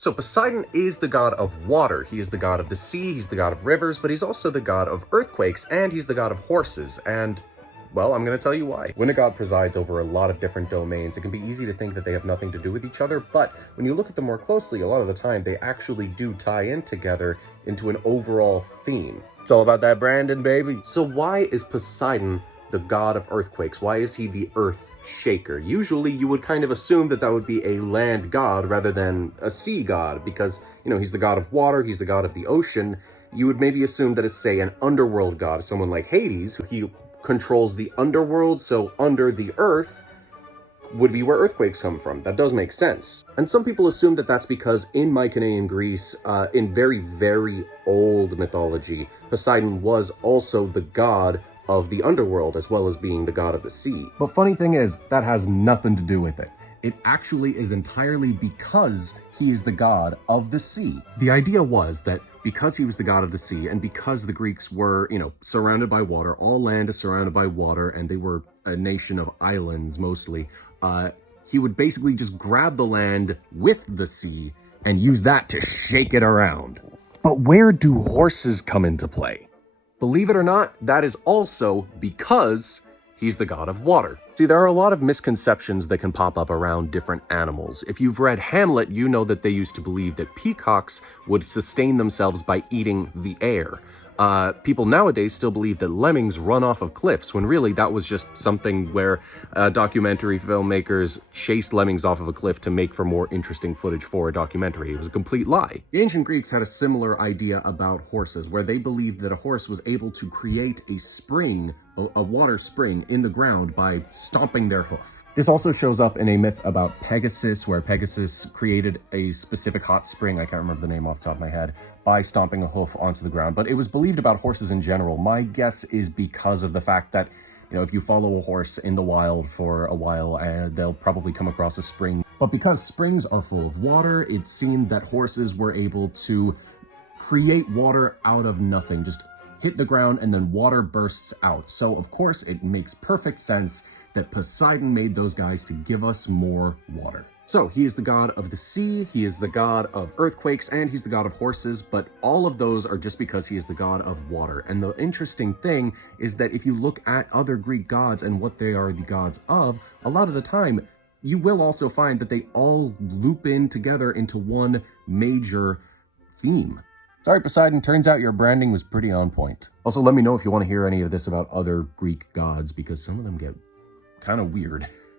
So Poseidon is the god of water, he is the god of the sea, he's the god of rivers, but he's also the god of earthquakes, and he's the god of horses, and well, I'm going to tell you why. When a god presides over a lot of different domains, it can be easy to think that they have nothing to do with each other, but when you look at them more closely, a lot of the time, they actually do tie in together into an overall theme. It's all about that Brandon, baby. So why is Poseidon the god of earthquakes? Why is he the earth shaker? Usually you would kind of assume that that would be a land god rather than a sea god, because, you know, he's the god of water, he's the god of the ocean. You would maybe assume that it's, say, an underworld god, someone like Hades. He controls the underworld, so under the earth would be where earthquakes come from. That does make sense. And some people assume that that's because in Mycenaean Greece, in very, very old mythology, Poseidon was also the god of the underworld as well as being the god of the sea. But funny thing is, that has nothing to do with it. It actually is entirely because he is the god of the sea. The idea was that because he was the god of the sea, and because the Greeks were, you know, surrounded by water, all land is surrounded by water, and they were a nation of islands mostly, he would basically just grab the land with the sea and use that to shake it around. But where do horses come into play? Believe it or not, that is also because he's the god of water. See, there are a lot of misconceptions that can pop up around different animals. If you've read Hamlet, you know that they used to believe that peacocks would sustain themselves by eating the air. People nowadays still believe that lemmings run off of cliffs, when really that was just something where documentary filmmakers chased lemmings off of a cliff to make for more interesting footage for a documentary. It was a complete lie. The ancient Greeks had a similar idea about horses, where they believed that a horse was able to create a spring, a water spring in the ground by stomping their hoof. This also shows up in a myth about Pegasus, where Pegasus created a specific hot spring, I can't remember the name off the top of my head, by stomping a hoof onto the ground. But it was believed about horses in general. My guess is because of the fact that, you know, if you follow a horse in the wild for a while, they'll probably come across a spring. But because springs are full of water, it seemed that horses were able to create water out of nothing, just hit the ground and then water bursts out. So of course it makes perfect sense that Poseidon made those guys to give us more water. So he is the god of the sea, he is the god of earthquakes, and he's the god of horses, but all of those are just because he is the god of water. And the interesting thing is that if you look at other Greek gods and what they are the gods of, a lot of the time you will also find that they all loop in together into one major theme. Sorry, Poseidon, turns out your branding was pretty on point. Also, let me know if you want to hear any of this about other Greek gods, because some of them get kind of weird.